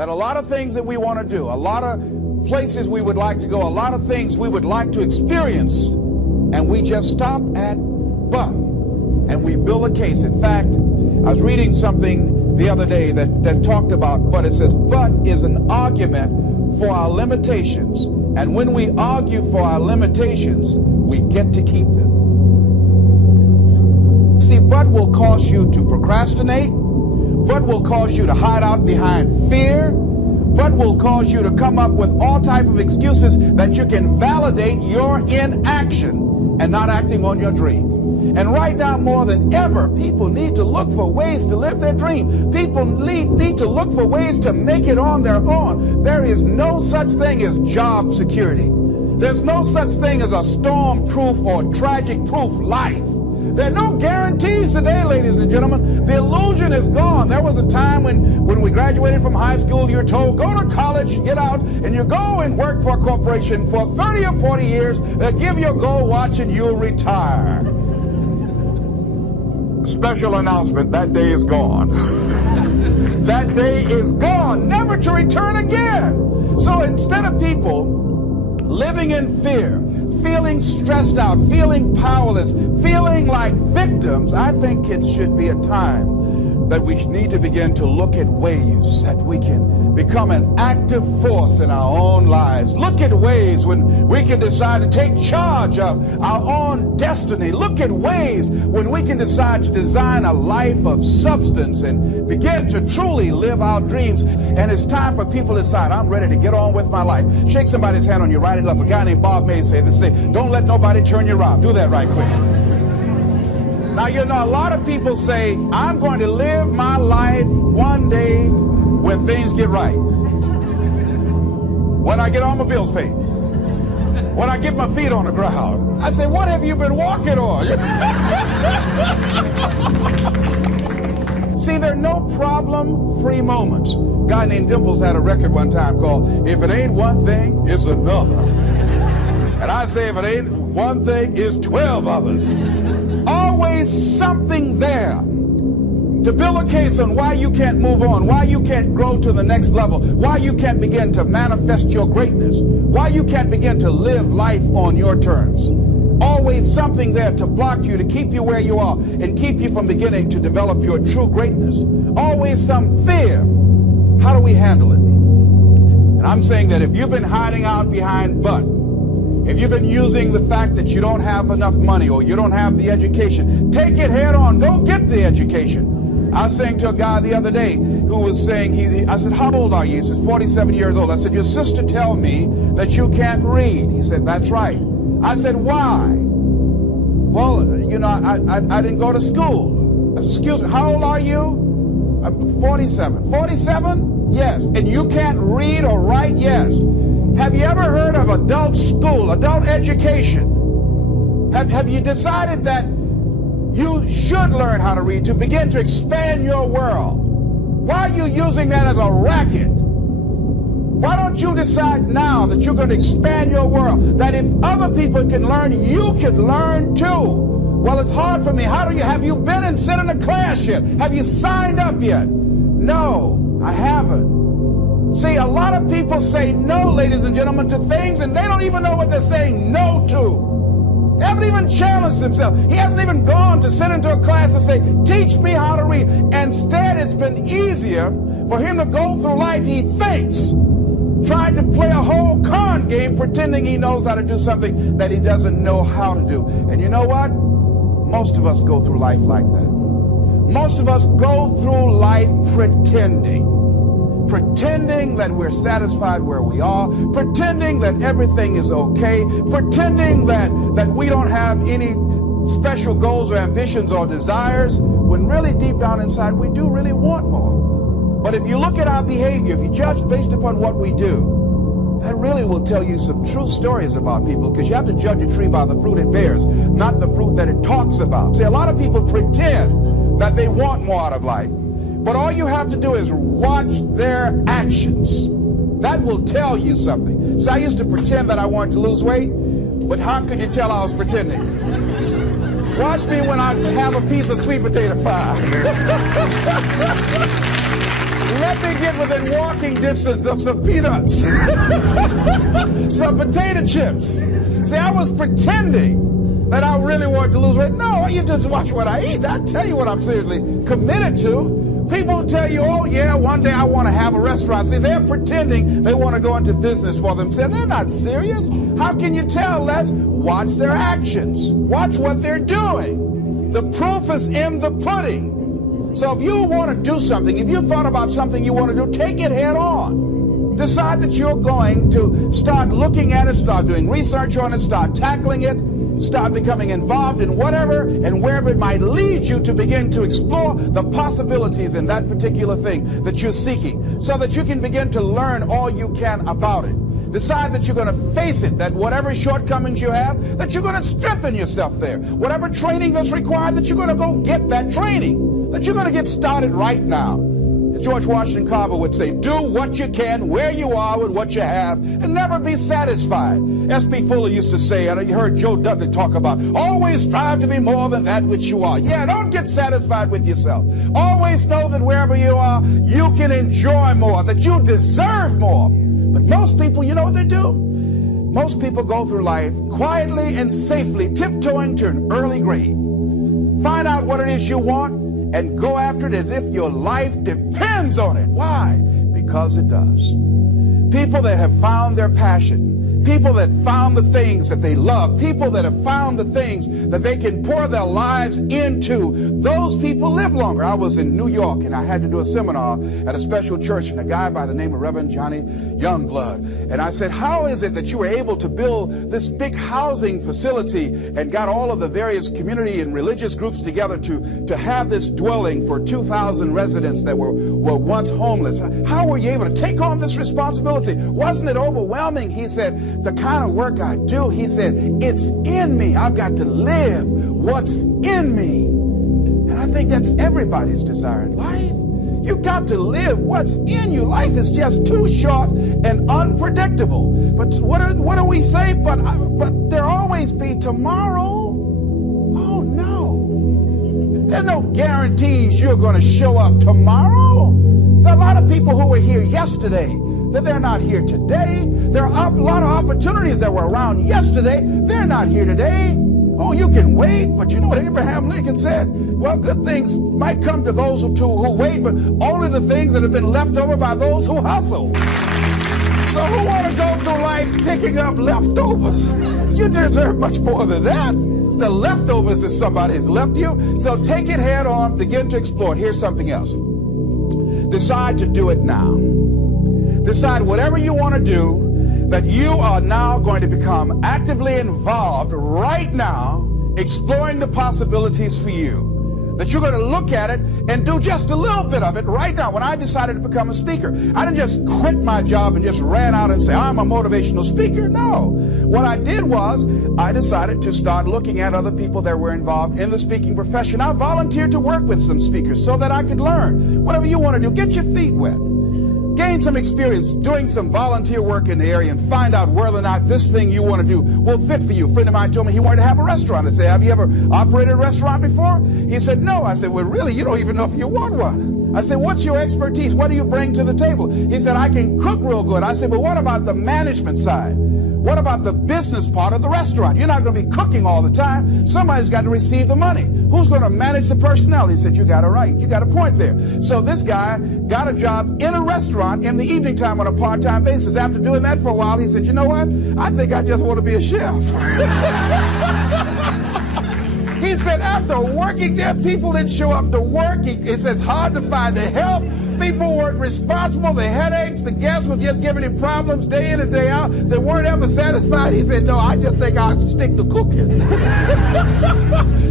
that a lot of things that we want to do, a lot of places we would like to go, a lot of things we would like to experience, and we just stop at but, and we build a case. In fact, I was reading something the other day that talked about but. It says, but is an argument for our limitations, and when we argue for our limitations, we get to keep them. See, but will cause you to procrastinate, but will cause you to hide out behind fear, but will cause you to come up with all type of excuses that you can validate your inaction and not acting on your dream. And right now, more than ever, people need to look for ways to live their dream. People need to look for ways to make it on their own. There is no such thing as job security. There's no such thing as a storm-proof or tragic-proof life. There are no guarantees today, ladies and gentlemen. The illusion is gone. There was a time when we graduated from high school, you're told, go to college, get out, and you go and work for a corporation for 30 or 40 years. They'll give you a gold watch and you'll retire. Special announcement, that day is gone. That day is gone, never to return again. So instead of people living in fear, feeling stressed out, feeling powerless, feeling like victims, I think it should be a time that we need to begin to look at ways that we can become an active force in our own lives. Look at ways when we can decide to take charge of our own destiny. Look at ways when we can decide to design a life of substance and begin to truly live our dreams. And it's time for people to decide, I'm ready to get on with my life. Shake somebody's hand on your right and left. A guy named Bob May said this, don't let nobody turn you around. Do that right quick. Now, you know, a lot of people say, I'm going to live my life one day when things get right. When I get all my bills paid. When I get my feet on the ground. I say, what have you been walking on? See, there are no problem-free moments. A guy named Dimples had a record one time called, If It Ain't One Thing, It's Another. And I say, if it ain't one thing, it's 12 others. Always something there to build a case on why you can't move on, why you can't grow to the next level, why you can't begin to manifest your greatness, why you can't begin to live life on your terms. Always something there to block you, to keep you where you are, and keep you from beginning to develop your true greatness. Always some fear. How do we handle it? And I'm saying that if you've been hiding out behind but, if you've been using the fact that you don't have enough money or you don't have the education, take it head on. Go get the education. I was saying to a guy the other day who was saying, I said, how old are you? He says, 47 years old. I said, your sister tell me that you can't read. He said, that's right. I said, why? Well, you know, I didn't go to school. I said, excuse me, how old are you? I'm 47. 47? Yes. And you can't read or write? Yes. Have you ever heard of adult school, adult education? Have you decided that you should learn how to read to begin to expand your world? Why are you using that as a racket? Why don't you decide now that you're going to expand your world? That if other people can learn, you can learn too. Well, it's hard for me. Have you been and sat in a class yet? Have you signed up yet? No, I haven't. See, a lot of people say no, ladies and gentlemen, to things, and they don't even know what they're saying no to. They haven't even challenged themselves. He hasn't even gone to sit into a class and say, teach me how to read. Instead, it's been easier for him to go through life, he thinks, trying to play a whole con game, pretending he knows how to do something that he doesn't know how to do. And you know what? Most of us go through life like that. Most of us go through life pretending that we're satisfied where we are, pretending that everything is okay, pretending that we don't have any special goals or ambitions or desires, when really deep down inside we do really want more. But if you look at our behavior, if you judge based upon what we do, that really will tell you some true stories about people, because you have to judge a tree by the fruit it bears, not the fruit that it talks about. See, a lot of people pretend that they want more out of life. But all you have to do is watch their actions. That will tell you something. So I used to pretend that I wanted to lose weight, but how could you tell I was pretending? Watch me when I have a piece of sweet potato pie. Let me get within walking distance of some peanuts, some potato chips. See, I was pretending that I really wanted to lose weight. No, you just watch what I eat. I tell you what I'm seriously committed to. People tell you, oh yeah, one day I want to have a restaurant. See, they're pretending they want to go into business for themselves. They're not serious. How can you tell, Les? Watch their actions. Watch what they're doing. The proof is in the pudding. So if you want to do something, if you thought about something you want to do, take it head on. Decide that you're going to start looking at it, start doing research on it, start tackling it, start becoming involved in whatever and wherever it might lead you to begin to explore the possibilities in that particular thing that you're seeking, so that you can begin to learn all you can about it. Decide that you're going to face it, that whatever shortcomings you have, that you're going to strengthen yourself there. Whatever training that's required, that you're going to go get that training, that you're going to get started right now. George Washington Carver would say, do what you can, where you are with what you have, and never be satisfied. S.P. Fuller used to say, and you heard Joe Dudley talk about, always strive to be more than that which you are. Yeah, don't get satisfied with yourself. Always know that wherever you are, you can enjoy more, that you deserve more. But most people, you know what they do? Most people go through life quietly and safely, tiptoeing to an early grave. Find out what it is you want, and go after it as if your life depends on it. Why? Because it does. People that have found their passion, people that found the things that they love, people that have found the things that they can pour their lives into, those people live longer. I was in New York and I had to do a seminar at a special church, and a guy by the name of Reverend Johnny Youngblood. And I said, how is it that you were able to build this big housing facility and got all of the various community and religious groups together to have this dwelling for 2,000 residents that were once homeless? How were you able to take on this responsibility? Wasn't it overwhelming? He said, the kind of work I do, he said, it's in me. I've got to live what's in me. And I think that's everybody's desire in life. You got to live what's in you. Life is just too short and unpredictable. But what do we say? But there'll always be tomorrow. Oh no. There's no guarantees you're going to show up tomorrow. There are a lot of people who were here yesterday that they're not here today. There are a lot of opportunities that were around yesterday. They're not here today. Oh, you can wait, but you know what Abraham Lincoln said? Well, good things might come to those who wait, but only the things that have been left over by those who hustle. So who want to go through life picking up leftovers? You deserve much more than that. The leftovers is somebody has left you. So take it head on, begin to explore. Here's something else. Decide to do it now. Decide whatever you want to do, that you are now going to become actively involved right now, exploring the possibilities for you. That you're going to look at it and do just a little bit of it right now. When I decided to become a speaker, I didn't just quit my job and just ran out and say, I'm a motivational speaker. No. What I did was I decided to start looking at other people that were involved in the speaking profession. I volunteered to work with some speakers so that I could learn. Whatever you want to do, get your feet wet. Gain some experience doing some volunteer work in the area and find out whether or not this thing you want to do will fit for you. A friend of mine told me he wanted to have a restaurant. I said, have you ever operated a restaurant before? He said, no. I said, well, really, you don't even know if you want one. I said, what's your expertise? What do you bring to the table? He said, I can cook real good. I said, but what about the management side? What about the business part of the restaurant? You're not going to be cooking all the time. Somebody's got to receive the money. Who's going to manage the personnel? He said, you got it right. You got a point there. So this guy got a job in a restaurant in the evening time on a part-time basis. After doing that for a while, he said, you know what? I think I just want to be a chef. He said, after working there, people didn't show up to work. He said, it's hard to find the help. People weren't responsible. The headaches, the guests were just giving him problems day in and day out. They weren't ever satisfied. He said, no, I just think I'll stick to cooking.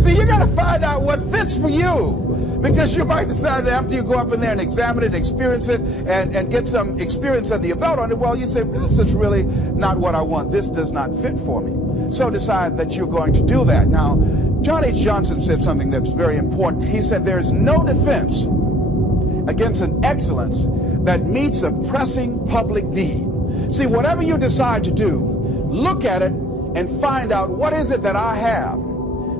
See, you got to find out what fits for you. Because you might decide after you go up in there and examine it, experience it, and get some experience under your belt on it, well, you say, this is really not what I want. This does not fit for me. So decide that you're going to do that. Now, John H. Johnson said something that's very important. He said, there's no defense against an excellence that meets a pressing public need. See, whatever you decide to do, look at it and find out what is it that I have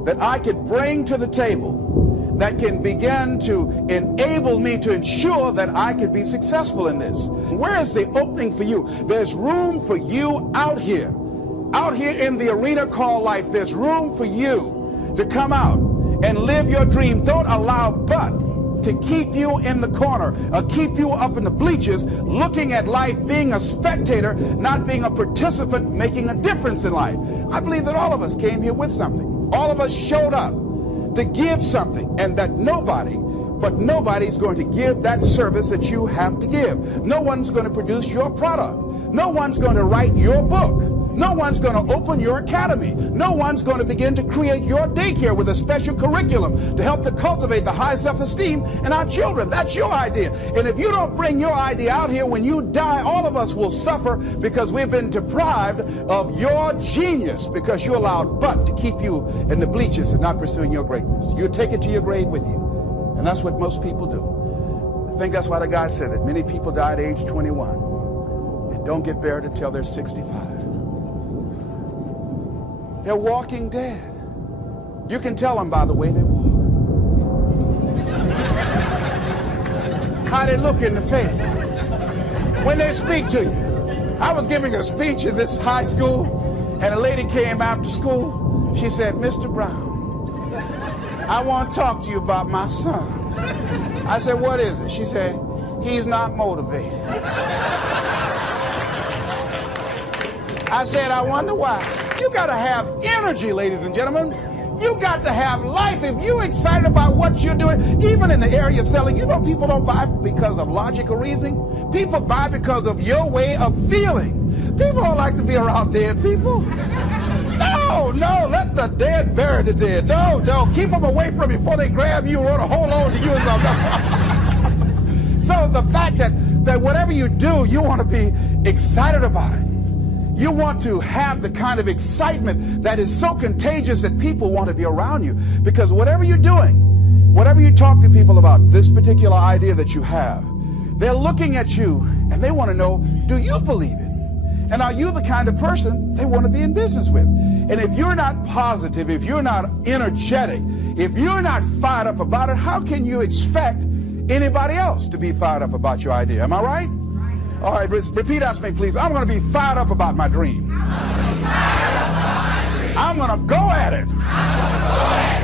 that I could bring to the table that can begin to enable me to ensure that I can be successful in this. Where is the opening for you? There's room for you out here in the arena called life. There's room for you to come out and live your dream. Don't allow but to keep you in the corner or keep you up in the bleachers looking at life, being a spectator, not being a participant, making a difference in life. I believe that all of us came here with something. All of us showed up to give something, and that nobody's going to give that service that you have to give. No one's going to produce your product. No one's going to write your book. No one's going to open your academy. No one's going to begin to create your daycare with a special curriculum to help to cultivate the high self-esteem in our children. That's your idea. And if you don't bring your idea out here, when you die, all of us will suffer because we've been deprived of your genius because you allowed but to keep you in the bleachers and not pursuing your greatness. You take it to your grave with you. And that's what most people do. I think that's why the guy said that many people die at age 21 and don't get buried until they're 65. They're walking dead. You can tell them by the way they walk. How they look in the face. When they speak to you. I was giving a speech in this high school, and a lady came after school. She said, "Mr. Brown, I want to talk to you about my son." I said, "What is it?" She said, "He's not motivated." I said, "I wonder why." You got to have energy, ladies and gentlemen. You got to have life. If you're excited about what you're doing, even in the area of selling, you know people don't buy because of logic or reasoning. People buy because of your way of feeling. People don't like to be around dead people. No, let the dead bury the dead. No, keep them away from you before they grab you or hold on to you or something. So the fact that whatever you do, you want to be excited about it. You want to have the kind of excitement that is so contagious that people want to be around you. Because whatever you're doing, whatever you talk to people about, this particular idea that you have, they're looking at you and they want to know, do you believe it? And are you the kind of person they want to be in business with? And if you're not positive, if you're not energetic, if you're not fired up about it, how can you expect anybody else to be fired up about your idea? Am I right? All right, repeat after me, please. I'm going to be fired up about my dream. I'm going to go at it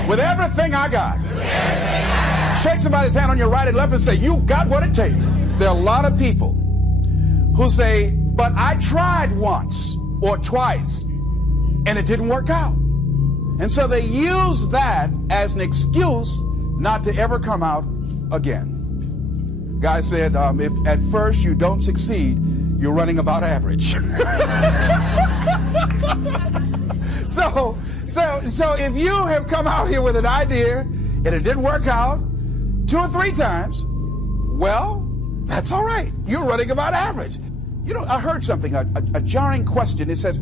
with everything I got. Shake somebody's hand on your right and left and say, "You got what it takes." There are a lot of people who say, "But I tried once or twice and it didn't work out." And so they use that as an excuse not to ever come out again. Guy said, if at first you don't succeed, you're running about average. So if you have come out here with an idea and it didn't work out 2 or 3 times, well, that's all right. You're running about average. You know, I heard something, a jarring question. It says,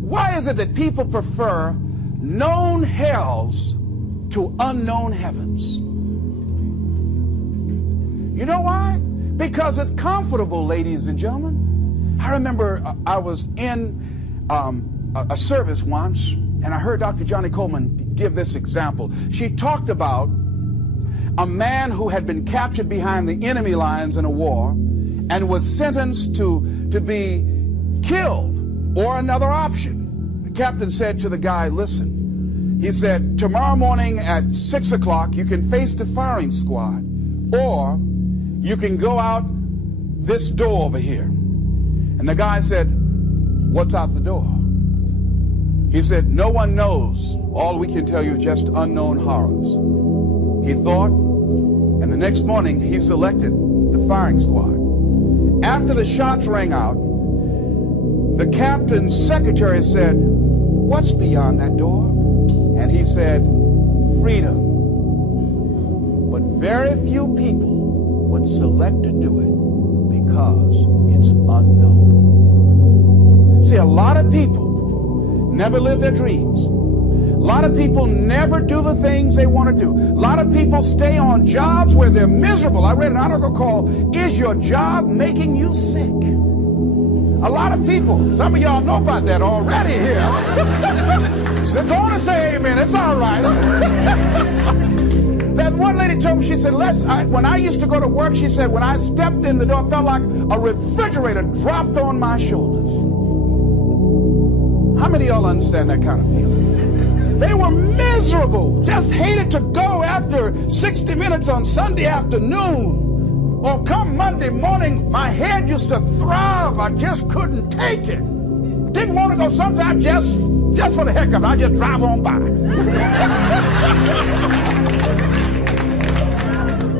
why is it that people prefer known hells to unknown heavens? You know why? Because it's comfortable, ladies and gentlemen. I remember I was in a service once, and I heard Dr. Johnny Coleman give this example. She talked about a man who had been captured behind the enemy lines in a war and was sentenced to be killed or another option. The captain said to the guy, "Listen," he said, "tomorrow morning at 6 o'clock, you can face the firing squad, or you can go out this door over here." And the guy said, "What's out the door?" He said, "No one knows. All we can tell you is just unknown horrors." He thought, and the next morning he selected the firing squad. After the shots rang out, the captain's secretary said, "What's beyond that door?" And he said, "Freedom." But very few people would select to do it because it's unknown. See, a lot of people never live their dreams. A lot of people never do the things they want to do. A lot of people stay on jobs where they're miserable. I read an article called, "Is Your Job Making You Sick?" A lot of people, some of y'all know about that already here. So go on and say amen. It's all right. That one lady told me, she said, Les, when I used to go to work, she said, when I stepped in the door, it felt like a refrigerator dropped on my shoulders. How many of y'all understand that kind of feeling? They were miserable, just hated to go after 60 minutes on Sunday afternoon. Or come Monday morning, my head used to throb. I just couldn't take it. Didn't want to go sometimes just for the heck of it. I just drive on by.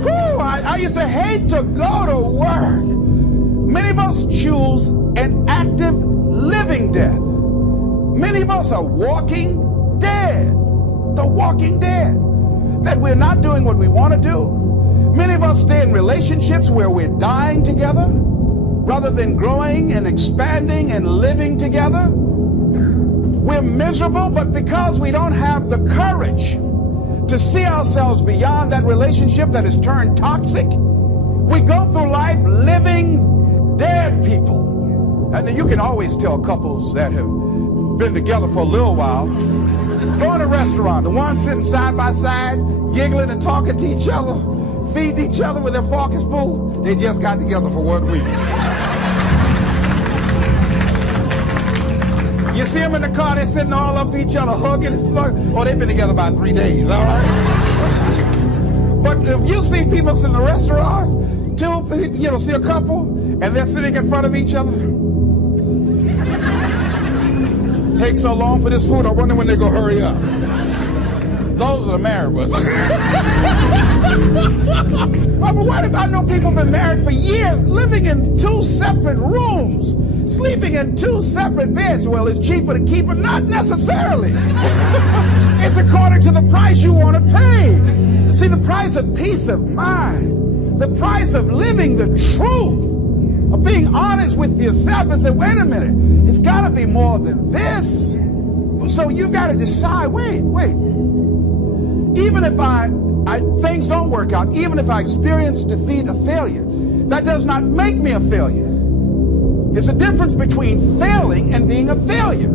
Whew, I used to hate to go to work. Many of us choose an active living death. Many of us are walking dead. The walking dead. That we're not doing what we want to do. Many of us stay in relationships where we're dying together rather than growing and expanding and living together. We're miserable, but because we don't have the courage to see ourselves beyond that relationship that has turned toxic, we go through life living dead people. And you can always tell couples that have been together for a little while. Go in a restaurant, the ones sitting side by side, giggling and talking to each other, feeding each other with their fork and spoon, they just got together for 1 week. You see them in the car, they're sitting all up each other, hugging and stuff. Oh, they've been together about 3 days, all right? But if you see people in the restaurant, see a couple, and they're sitting in front of each other. Takes so long for this food, I wonder when they're going to hurry up. Those are the married ones. But what if I know people have been married for years, living in 2 separate rooms, sleeping in 2 separate beds? Well, it's cheaper to keep it. Not necessarily. It's according to the price you want to pay. See, the price of peace of mind, the price of living the truth, of being honest with yourself and say, wait a minute, it's got to be more than this. So you've got to decide, wait. Even if things don't work out, even if I experience defeat or failure, that does not make me a failure. There's a difference between failing and being a failure.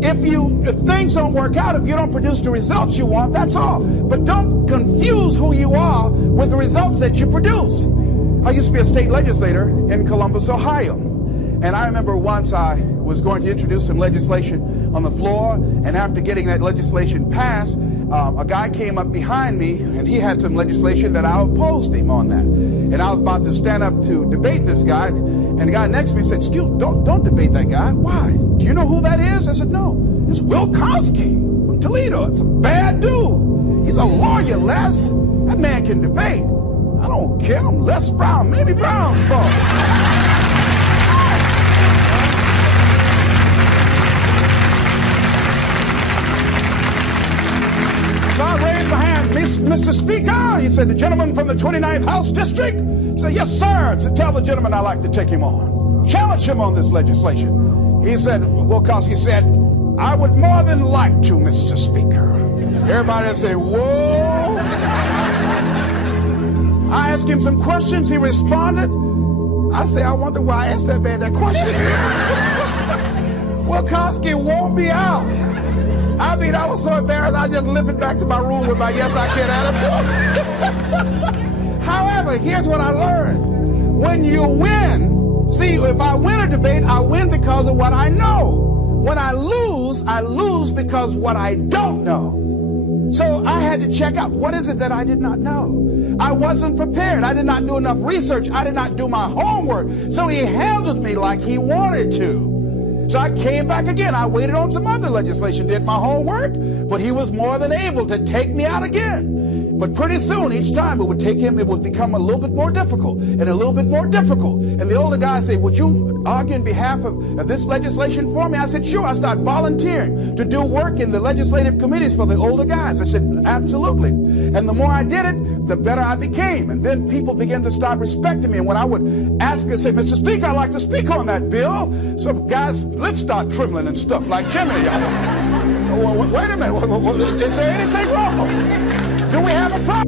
If things don't work out, if you don't produce the results you want, that's all. But don't confuse who you are with the results that you produce. I used to be a state legislator in Columbus, Ohio. And I remember once I was going to introduce some legislation on the floor, and after getting that legislation passed, a guy came up behind me, and he had some legislation that I opposed him on that. And I was about to stand up to debate this guy, and the guy next to me said, "Excuse me, don't debate that guy." "Why? Do you know who that is?" I said, "No, it's Will Kosky from Toledo. It's a bad dude. He's a lawyer, Les. That man can debate." "I don't care. I'm Les Brown, Mamie Brown's fault." So I raised my hand. "Mr. Speaker," he said, "the gentleman from the 29th House District?" I said, "Yes, sir." To tell the gentleman I'd like to take him on. Challenge him on this legislation. He said, Wilkowski said, "I would more than like to, Mr. Speaker." Everybody would say, "Whoa." I asked him some questions. He responded. I say, I wonder why I asked that man that question. Wilkowski wore me out. I mean, I was so embarrassed, I just limped back to my room with my yes, I can attitude. However, here's what I learned. When you win, see, if I win a debate, I win because of what I know. When I lose because what I don't know. So I had to check out, what is it that I did not know? I wasn't prepared. I did not do enough research. I did not do my homework. So he handled me like he wanted to. So I came back again. I waited on some other legislation, did my homework, but he was more than able to take me out again. But pretty soon, each time it would become a little bit more difficult and a little bit more difficult. And the older guy said, "Would you argue in behalf of this legislation for me?" I said, "Sure." I started volunteering to do work in the legislative committees for the older guys. I said, "Absolutely." And the more I did it, the better I became. And then people began to start respecting me. And when I would ask and say, "Mr. Speaker, I'd like to speak on that bill," some guys' lips start trembling and stuff like, "Jimmy, wait a minute, is there anything wrong? Do we have a problem?"